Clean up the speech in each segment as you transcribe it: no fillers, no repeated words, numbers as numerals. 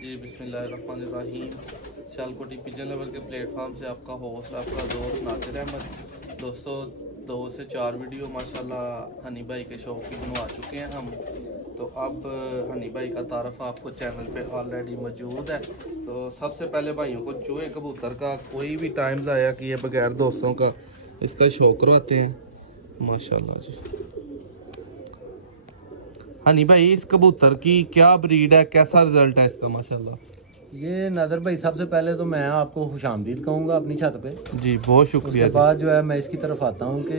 जी बिस्मिल्लाहिर्रहमानिर्रहीम। Sialkoti pigeon level के platform से आपका होस्ट, आपका दोस्त नासिर अहमद। दोस्तों 2 से 4 वीडियो माशाल्लाह हनी भाई के शौक की बनवा चुके हैं हम। तो अब हनी भाई का तारफ़ आपको चैनल पे ऑलरेडी मौजूद है। तो सबसे पहले भाइयों को चूहे कबूतर का कोई भी टाइम ज़ाया किए बगैर दोस्तों का इसका शौक करवाते हैं माशाल्लाह जी। हनी भाई, इस कबूतर की क्या ब्रीड है, कैसा रिजल्ट है इसका माशाल्लाह? ये नादर भाई, सबसे पहले तो मैं आपको खुशामदीद कहूँगा अपनी छत पे। जी बहुत शुक्रिया। उसके बाद जो है मैं इसकी तरफ आता हूँ कि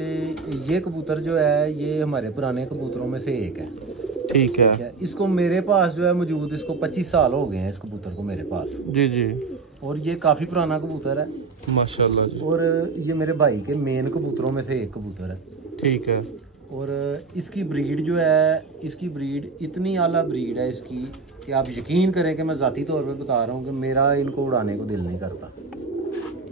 ये कबूतर जो है ये हमारे पुराने कबूतरों में से एक है। ठीक है। इसको मेरे पास जो है मौजूद, इसको 25 साल हो गए हैं इस कबूतर को मेरे पास। जी जी। और ये काफ़ी पुराना कबूतर है माशाल्लाह जी। और ये मेरे भाई के मेन कबूतरों में से एक कबूतर है। ठीक है। और इसकी ब्रीड जो है, इसकी ब्रीड इतनी आला ब्रीड है इसकी कि आप यकीन करें कि मैं ज़ाती तौर पे बता रहा हूँ कि मेरा इनको उड़ाने को दिल नहीं करता।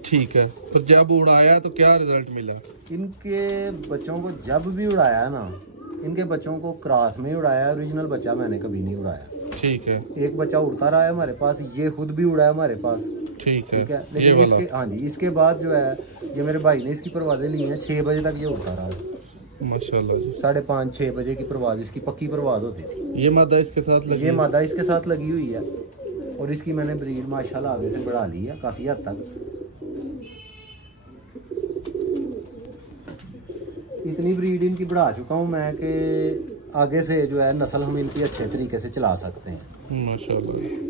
ठीक है। तो जब उड़ाया तो क्या रिजल्ट मिला? इनके बच्चों को जब भी उड़ाया ना, इनके बच्चों को क्रॉस में उड़ाया, ओरिजिनल बच्चा मैंने कभी नहीं उड़ाया। ठीक है। एक बच्चा उड़ता रहा है हमारे पास, ये खुद भी उड़ा है हमारे पास। ठीक है। लेकिन इसके, हाँ जी, इसके बाद जो है ये मेरे भाई ने इसकी परवाजें ली हैं। 6 बजे तक ये उड़ता रहा माशाल्लाह जी। 5:30-6 बजे की परवाज इसकी पक्की परवाज होती थी। ये मादा इसके साथ लगी? ये मादा इसके साथ लगी हुई है और इसकी मैंने ब्रीड माशाल्लाह आगे से बढ़ा ली है काफ़ी हद तक। इतनी ब्रीड इनकी बढ़ा चुका हूँ मैं कि आगे से जो है नस्ल हम इनकी अच्छे तरीके से चला सकते हैं माशाल्लाह।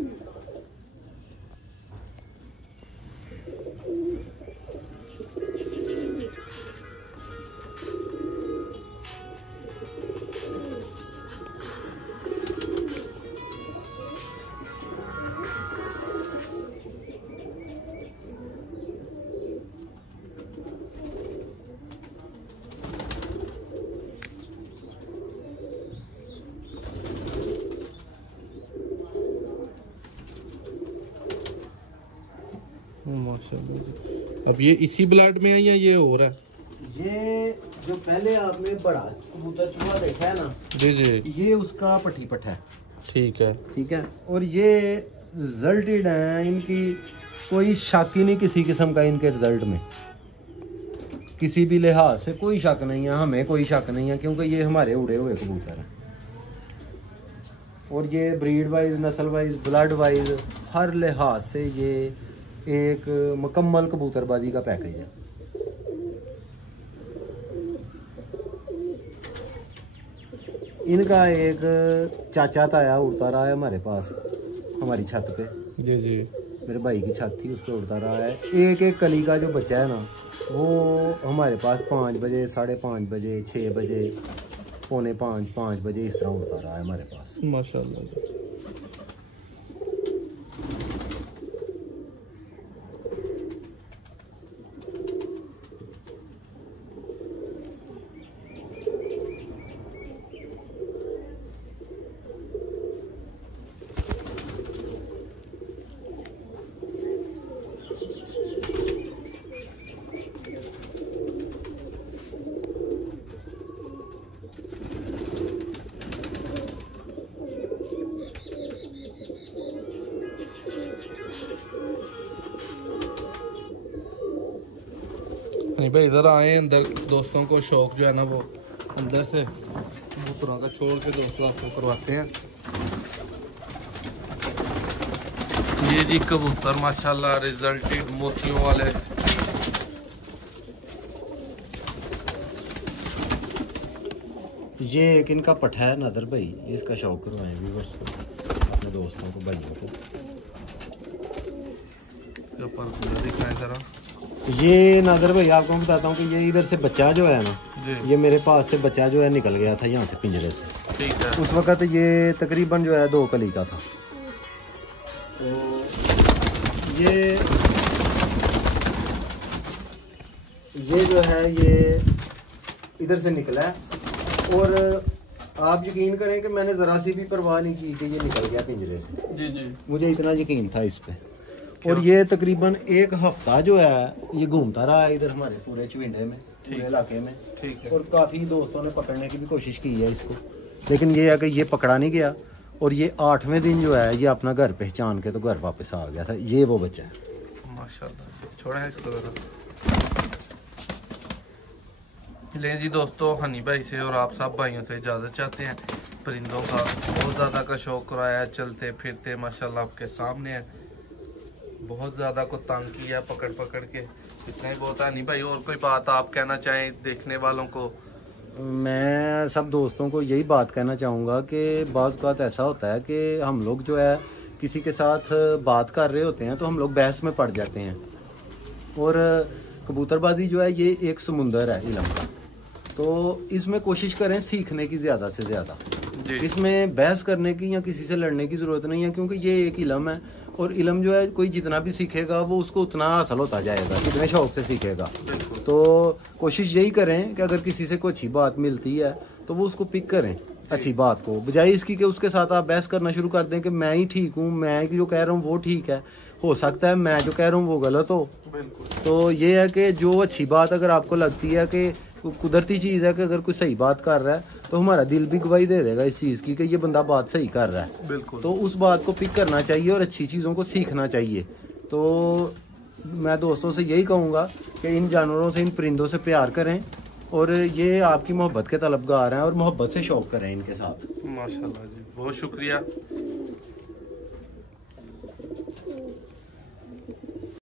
माशाल्लाह जी। अब ये इसी ब्लड में है या ये और है? ये जो पहले आपने बड़ा कबूतर चूहा देखा है ना, जी जी, ये उसका पट्टी पट है। ठीक है। ठीक है। और ये रिजल्टेड हैं, इनकी कोई शक ही नहीं किसी किस्म का इनके रिजल्ट में, किसी भी लिहाज से कोई शक नहीं है, हमें कोई शक नहीं है क्योंकि ये हमारे उड़े हुए कबूतर हैं। और ये ब्रीड वाइज, नस्ल वाइज, ब्लड वाइज, हर लिहाज से ये एक मुकम्मल कबूतरबाजी का पैकेज है। इनका एक चाचा ताया उड़ता रहा है हमारे पास, हमारी छत पे। जी जी, मेरे भाई की छत थी, उस पर उड़ता रहा है। एक एक कली का जो बच्चा है ना, वो हमारे पास 5 बजे, 5:30 बजे, 6 बजे, 4:45, 5 बजे इस तरह उड़ता रहा है हमारे पास माशाल्लाह। नहीं भाई, इधर आए अंदर, दोस्तों को शौक जो है ना वो अंदर से कबूतरों का छोड़ के दोस्तों आपको करवाते हैं। ये जी कबूतर माशाल्लाह रिजल्टेड मोतियों वाले। ये एक इनका पठा है नादर भाई, इसका शौक करवाएं व्यूअर्स को, अपने दोस्तों को, भाइयों को। दिखाएं जरा। ये नादर भाई आपको मैं बताता हूँ कि ये इधर से बच्चा जो है ना, जी, ये मेरे पास से बच्चा जो है निकल गया था यहाँ से पिंजरे से। ठीक है। उस वक्त ये तकरीबन जो है 2 कली का था। तो ये जो है ये इधर से निकला है और आप यकीन करें कि मैंने ज़रा सी भी परवाह नहीं की कि ये निकल गया पिंजरे से। जी जी, मुझे इतना यकीन था इस पे। और ये तकरीबन 1 हफ्ता जो है ये घूमता रहा है इधर हमारे पूरे चविंडे में, पूरे इलाके में। ठीक है। और काफ़ी दोस्तों ने पकड़ने की भी कोशिश की है इसको, लेकिन ये है कि ये पकड़ा नहीं गया। और ये 8वें दिन जो है ये अपना घर पहचान के तो घर वापस आ गया था। ये वो बच्चा है माशाल्लाह। छोड़ा है इसको ज़रा। लें जी दोस्तों, हनी भाई से और आप सब भाइयों से इजाज़त चाहते हैं। परिंदों का बहुत ज़्यादा का शौक कराया, चलते फिरते माशाल्लाह आपके सामने है। बहुत ज़्यादा को तंग किया पकड़ पकड़ के, इतना ही बहुत है। हनी भाई और कोई बात आप कहना चाहें देखने वालों को? मैं सब दोस्तों को यही बात कहना चाहूँगा कि बाज़ बात ऐसा होता है कि हम लोग जो है किसी के साथ बात कर रहे होते हैं तो हम लोग बहस में पड़ जाते हैं। और कबूतरबाजी जो है ये एक समुंदर है इल्म का, तो इसमें कोशिश करें सीखने की ज़्यादा से ज़्यादा। इसमें बहस करने की या किसी से लड़ने की ज़रूरत नहीं है, क्योंकि ये एक इल्म है और इल्म जो है कोई जितना भी सीखेगा वो उसको उतना हासिल होता जाएगा, कितने शौक से सीखेगा। तो कोशिश यही करें कि अगर किसी से कोई अच्छी बात मिलती है तो वो उसको पिक करें, अच्छी बात को, बजाय इसकी कि उसके साथ आप बहस करना शुरू कर दें कि मैं ही ठीक हूँ, मैं जो कह रहा हूँ वो ठीक है। हो सकता है मैं जो कह रहा हूँ वो गलत हो। तो ये है कि जो अच्छी बात अगर आपको लगती है कि कुदरती चीज़ है कि अगर कोई सही बात कर रहा है तो हमारा दिल भी गवाही दे देगा इस चीज़ की कि ये बंदा बात सही कर रहा है। बिल्कुल। तो उस बात को पिक करना चाहिए और अच्छी चीज़ों को सीखना चाहिए। तो मैं दोस्तों से यही कहूँगा कि इन जानवरों से, इन परिंदों से प्यार करें और ये आपकी मोहब्बत के तलबगार हैं और मोहब्बत से शौक करें इनके साथ। माशाल्लाह जी, बहुत शुक्रिया।